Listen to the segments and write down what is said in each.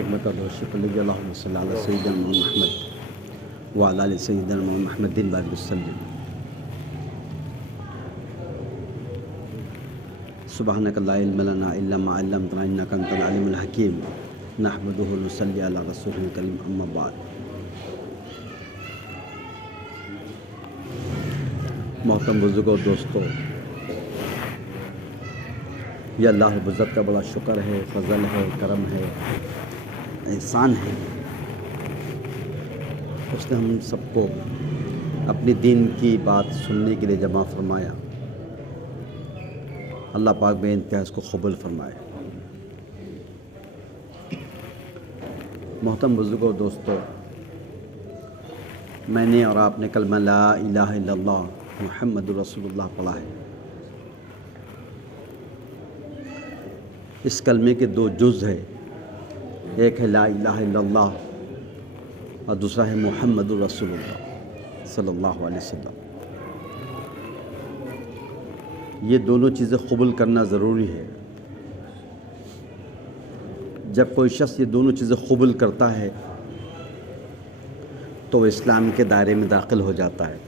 حکمت اور شکر لگی اللہم صلی علی سیدنا محمد وعلی آل سیدنا محمد بارک وسلم۔ سبحانک لا علم لنا الا ما علمتنا انک انت العلیم الحکیم، نحمدہ و نصلی علی رسولہ الکریم، اما بعد۔ محترم بزرگوں اور دوستوں، یہ اللہ رب العزت کا بڑا شکر ہے، فضل ہے، کرم ہے، احسان ہے۔ اس نے ہم سب کو اپنی دین کی بات سننے کے لیے جمع فرمایا۔ اللہ پاک بے انتہا اس کو قبول فرمائے۔ محترم بزرگوں اور دوستوں، میں نے اور آپ نے کلمہ لا الہ الا اللہ محمد رسول اللہ پڑھا ہے۔ اس کلمے کے دو جز ہیں، ایک ہے لا الہ الا اللہ اور دوسرا ہے محمد رسول اللہ صلی اللہ علیہ وسلم۔ یہ دونوں چیزیں قبول کرنا ضروری ہے۔ جب کوئی شخص یہ دونوں چیزیں قبول کرتا ہے تو اسلام کے دائرے میں داخل ہو جاتا ہے۔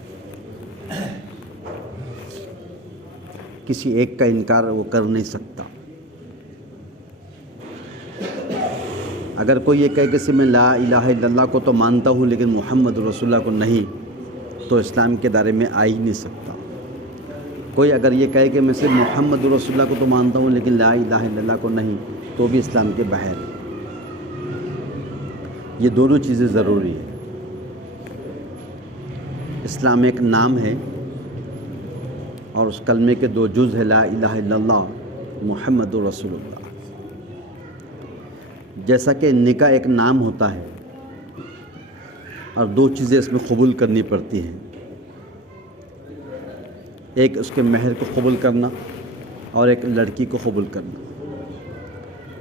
کسی ایک کا انکار وہ کر نہیں سکتا۔ اگر کوئی یہ کہے کہ میں لا الہ الا اللہ کو تو مانتا ہوں لیکن محمد رسول اللہ کو نہیں، تو اسلام کے دائرے میں آ ہی نہیں سکتا۔ کوئی اگر یہ کہے کہ میں صرف محمد رسول اللہ کو تو مانتا ہوں لیکن لا الہ الا اللہ کو نہیں، تو بھی اسلام کے باہر ہے۔ یہ دونوں چیزیں ضروری ہیں۔ اسلام ایک نام ہے اور اس کلمے کے دو جز ہے، لا الہ الا اللہ محمد رسول اللہ۔ جیسا کہ نکاح ایک نام ہوتا ہے اور دو چیزیں اس میں قبول کرنی پڑتی ہیں، ایک اس کے مہر کو قبول کرنا اور ایک لڑکی کو قبول کرنا۔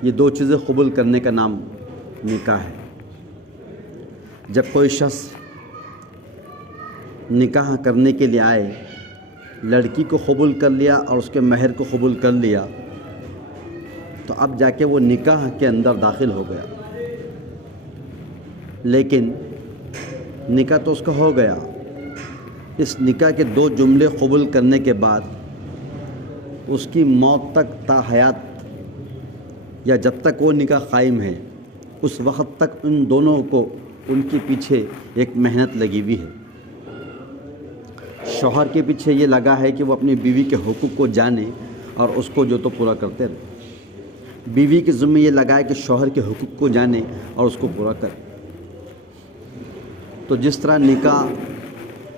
یہ دو چیزیں قبول کرنے کا نام نکاح ہے۔ جب کوئی شخص نکاح کرنے کے لیے آئے، لڑکی کو قبول کر لیا اور اس کے مہر کو قبول کر لیا، تو اب جا کے وہ نکاح کے اندر داخل ہو گیا۔ لیکن نکاح تو اس کا ہو گیا، اس نکاح کے دو جملے قبول کرنے کے بعد اس کی موت تک تا حیات یا جب تک وہ نکاح قائم ہے اس وقت تک ان دونوں کو ان کے پیچھے ایک محنت لگی ہوئی ہے۔ شوہر کے پیچھے یہ لگا ہے کہ وہ اپنی بیوی کے حقوق کو جانے اور اس کو جو تو پورا کرتے رہے۔ بیوی کے ذمہ یہ لگا ہے کہ شوہر کے حقوق کو جانے اور اس کو پورا کرے۔ تو جس طرح نکاح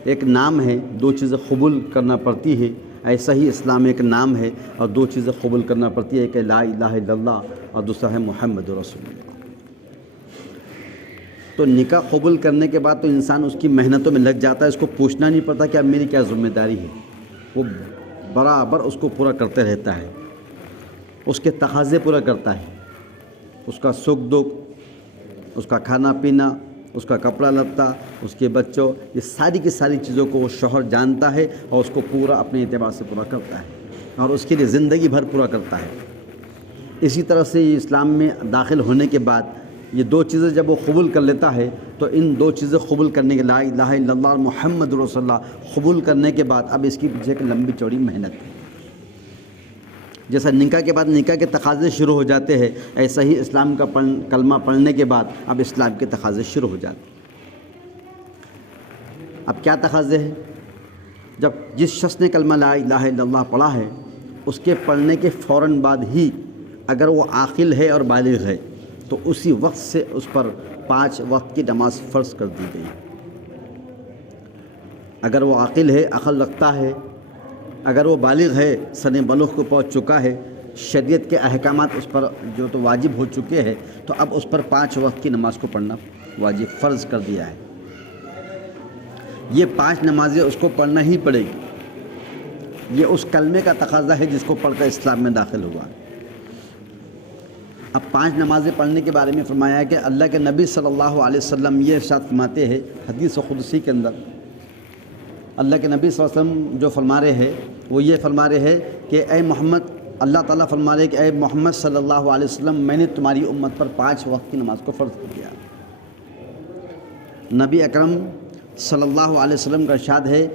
ایک نام ہے، دو چیزیں قبول کرنا پڑتی ہے، ایسا ہی اسلام ایک نام ہے اور دو چیزیں قبول کرنا پڑتی ہے، کہ لا الہ الا اللہ اور دوسرا ہے محمد رسول اللہ۔ تو نکاح قبول کرنے کے بعد تو انسان اس کی محنتوں میں لگ جاتا ہے، اس کو پوچھنا نہیں پڑتا کہ اب میری کیا ذمہ داری ہے، وہ برابر اس کو پورا کرتے رہتا ہے، اس کے تقاضے پورا کرتا ہے، اس کا سکھ دکھ، اس کا کھانا پینا، اس کا کپڑا لتا، اس کے بچوں، یہ ساری کی ساری چیزوں کو وہ شوہر جانتا ہے اور اس کو پورا اپنے اعتبار سے پورا کرتا ہے اور اس کے لیے زندگی بھر پورا کرتا ہے۔ اسی طرح سے یہ اسلام میں داخل ہونے کے بعد یہ دو چیزیں جب وہ قبول کر لیتا ہے تو ان دو چیزیں قبول کرنے کے، لا الہ الا اللہ اور محمد رسول اللہ قبول کرنے کے بعد اب اس کی پیچھے ایک لمبی چوڑی محنت ہے۔ جیسا نکاح کے بعد نکاح کے تقاضے شروع ہو جاتے ہیں، ایسا ہی اسلام کا کلمہ پڑھنے کے بعد اب اسلام کے تقاضے شروع ہو جاتے ہیں۔ اب کیا تقاضے ہیں؟ جب جس شخص نے کلمہ لا الہ الا اللہ پڑھا ہے، اس کے پڑھنے کے فوراً بعد ہی اگر وہ عاقل ہے اور بالغ ہے تو اسی وقت سے اس پر 5 وقت کی نماز فرض کر دی گئی۔ اگر وہ عاقل ہے، عقل رکھتا ہے، اگر وہ بالغ ہے، سن بلوغ کو پہنچ چکا ہے، شریعت کے احکامات اس پر جو تو واجب ہو چکے ہیں، تو اب اس پر 5 وقت کی نماز کو پڑھنا واجب فرض کر دیا ہے۔ یہ 5 نمازیں اس کو پڑھنا ہی پڑے گی۔ یہ اس کلمے کا تقاضا ہے جس کو پڑھ کر اسلام میں داخل ہوا۔ اب 5 نمازیں پڑھنے کے بارے میں فرمایا ہے کہ اللہ کے نبی صلی اللہ علیہ وسلم یہ ارشاد فرماتے ہیں حدیث قدسی کے اندر، اللہ کے نبی صلی اللہ علیہ وسلم جو فرما رہے ہیں وہ یہ فرما رہے ہیں کہ اے محمد، اللہ تعالیٰ فرما رہے کہ اے محمد صلی اللہ علیہ وسلم میں نے تمہاری امت پر 5 وقت کی نماز کو فرض کر دیا۔ نبی اکرم صلی اللہ علیہ وسلم کا ارشاد ہے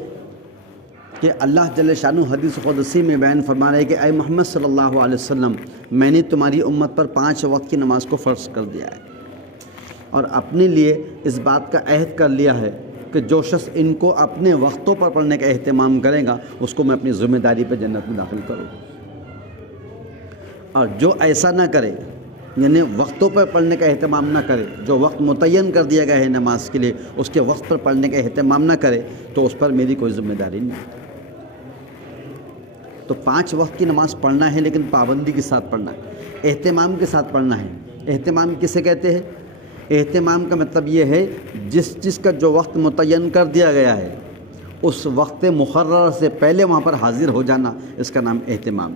کہ اللہ جل شانہ حدیث قدسی میں بیان فرما رہے کہ اے محمد صلی اللہ علیہ وسلم میں نے تمہاری امت پر 5 وقت کی نماز کو فرض کر دیا ہے، اور اپنے لیے اس بات کا عہد کر لیا ہے کہ جو شخص ان کو اپنے وقتوں پر پڑھنے کا اہتمام کرے گا اس کو میں اپنی ذمہ داری پہ جنت میں داخل کروں گا، اور جو ایسا نہ کرے یعنی وقتوں پر پڑھنے کا اہتمام نہ کرے، جو وقت متعین کر دیا گیا ہے نماز کے لیے اس کے وقت پر پڑھنے کا اہتمام نہ کرے تو اس پر میری کوئی ذمہ داری نہیں۔ تو 5 وقت کی نماز پڑھنا ہے لیکن پابندی کے ساتھ پڑھنا ہے، اہتمام کے ساتھ پڑھنا ہے۔ اہتمام کسے کہتے ہیں؟ اہتمام کا مطلب یہ ہے جس چیز کا جو وقت متعین کر دیا گیا ہے اس وقت مقررہ سے پہلے وہاں پر حاضر ہو جانا، اس کا نام اہتمام۔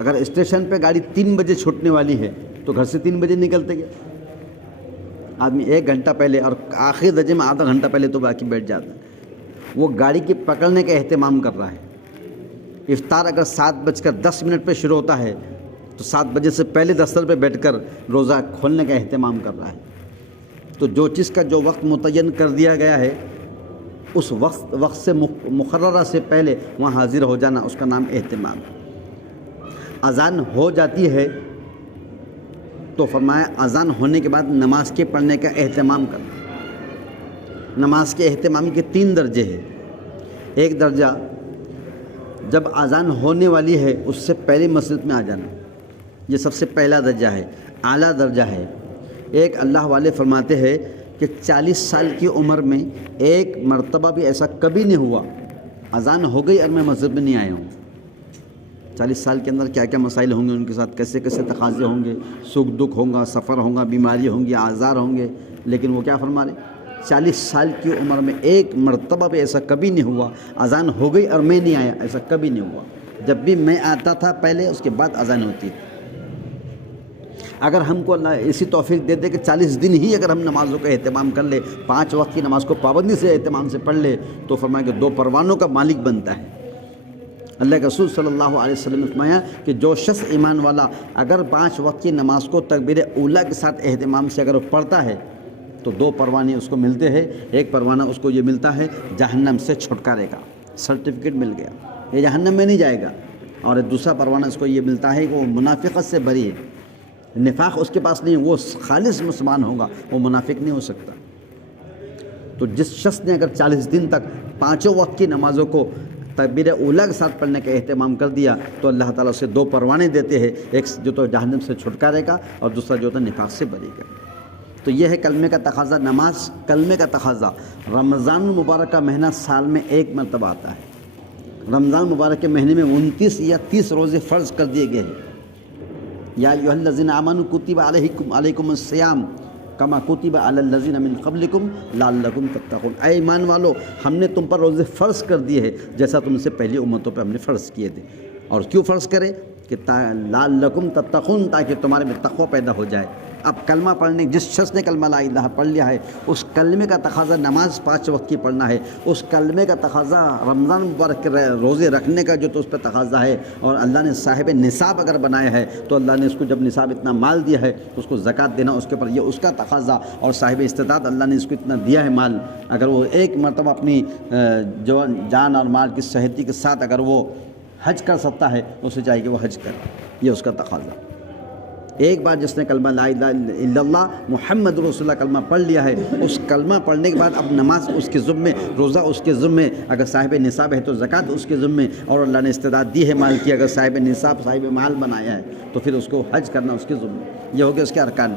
اگر اسٹیشن پہ گاڑی 3 بجے چھوٹنے والی ہے تو گھر سے 3 بجے نکلتے گئے آدمی 1 گھنٹہ پہلے، اور آخری درجے میں آدھا گھنٹہ پہلے تو باقی بیٹھ جاتا ہے، وہ گاڑی کے پکڑنے کا اہتمام کر رہا ہے۔ افطار اگر 7:10 پہ شروع ہوتا ہے تو 7 بجے سے پہلے دفتر پہ بیٹھ کر روزہ کھولنے کا اہتمام کر رہا ہے۔ تو جو چیز کا جو وقت متعین کر دیا گیا ہے اس وقت سے مقررہ سے پہلے وہاں حاضر ہو جانا، اس کا نام اہتمام ہے۔ اذان ہو جاتی ہے تو فرمایا اذان ہونے کے بعد نماز کے پڑھنے کا اہتمام کرنا۔ نماز کے اہتمام کے 3 درجے ہیں۔ ایک درجہ جب اذان ہونے والی ہے اس سے پہلے مسجد میں آ جانا، یہ سب سے پہلا درجہ ہے، اعلیٰ درجہ ہے۔ ایک اللہ والے فرماتے ہیں کہ 40 سال کی عمر میں ایک مرتبہ بھی ایسا کبھی نہیں ہوا اذان ہو گئی اور میں مسجد میں نہیں آیا ہوں۔ 40 سال کے اندر کیا کیا مسائل ہوں گے ان کے ساتھ، کیسے کیسے تقاضے ہوں گے، سکھ دکھ ہوگا، سفر ہوگا، بیماری ہوں گی، آزار ہوں گے، لیکن وہ کیا فرما رہے 40 سال کی عمر میں ایک مرتبہ بھی ایسا کبھی نہیں ہوا اذان ہو گئی اور میں نہیں آیا، ایسا کبھی نہیں ہوا۔ جب بھی میں آتا تھا پہلے اس کے بعد اذان ہوتی تھی۔ اگر ہم کو اللہ ایسی توفیق دے دے کہ 40 دن ہی اگر ہم نمازوں کا اہتمام کر لے، 5 وقت کی نماز کو پابندی سے اہتمام سے پڑھ لے تو فرمایا کہ 2 پروانوں کا مالک بنتا ہے۔ اللہ کے رسول صلی اللہ علیہ وسلم نے فرمایا کہ جو شخص ایمان والا اگر 5 وقت کی نماز کو تکبیر اولیٰ کے ساتھ اہتمام سے اگر وہ پڑھتا ہے تو 2 پروانے اس کو ملتے ہیں۔ ایک پروانہ اس کو یہ ملتا ہے جہنم سے چھٹکارے کا، سرٹیفکیٹ مل گیا، یہ جہنم میں نہیں جائے گا، اور دوسرا پروانہ اس کو یہ ملتا ہے کہ وہ منافقت سے بری ہے، نفاق اس کے پاس نہیں، وہ خالص مسلمان ہوگا، وہ منافق نہیں ہو سکتا۔ تو جس شخص نے اگر 40 دن تک 5 وقت کی نمازوں کو تکبیر اولیٰ کے ساتھ پڑھنے کا اہتمام کر دیا تو اللہ تعالیٰ اسے 2 پروانے دیتے ہیں، ایک جو تو جہنم سے چھٹکارے کا اور دوسرا جو تو نفاق سے بری کا۔ تو یہ ہے کلمے کا تقاضا، نماز کلمے کا تقاضا۔ رمضان المبارک کا مہینہ سال میں 1 مرتبہ آتا ہے۔ رمضان مبارک کے مہینے میں 29 یا 30 روزے فرض کر دیے گئے ہیں۔ یا ایھا الذین آمنوا کتب علیکم الصیام کما کتب علی الذین من قبلکم لعلکم تتقون۔ اے ایمان والو ہم نے تم پر روزے فرض کر دیے ہیں جیسا تم سے پہلی امتوں پہ ہم نے فرض کیے تھے۔ اور کیوں فرض کرے کہ لعلکم تتقون، تاکہ تمہارے میں تقوی پیدا ہو جائے۔ اب کلمہ پڑھنے، جس شخص نے کلمہ لا الہ پڑھ لیا ہے اس کلمے کا تقاضا نماز 5 وقت کی پڑھنا ہے، اس کلمے کا تقاضا رمضان مبارک کے روزے رکھنے کا جو تو اس پہ تقاضا ہے، اور اللہ نے صاحب نصاب اگر بنایا ہے تو اللہ نے اس کو جب نصاب اتنا مال دیا ہے تو اس کو زکوٰۃ دینا اس کے اوپر، یہ اس کا تقاضا، اور صاحب استطاعت اللہ نے اس کو اتنا دیا ہے مال، اگر وہ 1 مرتبہ اپنی جو جان اور مال کی صحتی کے ساتھ اگر وہ حج کر سکتا ہے اسے چاہیے کہ وہ حج کرے، یہ اس کا تقاضا۔ ایک بار جس نے کلمہ لا الہ الا اللہ محمد رسول اللہ کلمہ پڑھ لیا ہے، اس کلمہ پڑھنے کے بعد اب نماز اس کے ذمے، روزہ اس کے ذمے، اگر صاحب نصاب ہے تو زکوٰۃ اس کے ذمے، اور اللہ نے استعداد دی ہے مال کی، اگر صاحب نصاب صاحب مال بنایا ہے تو پھر اس کو حج کرنا اس کے ذمے۔ یہ ہو گیا اس کے ارکان۔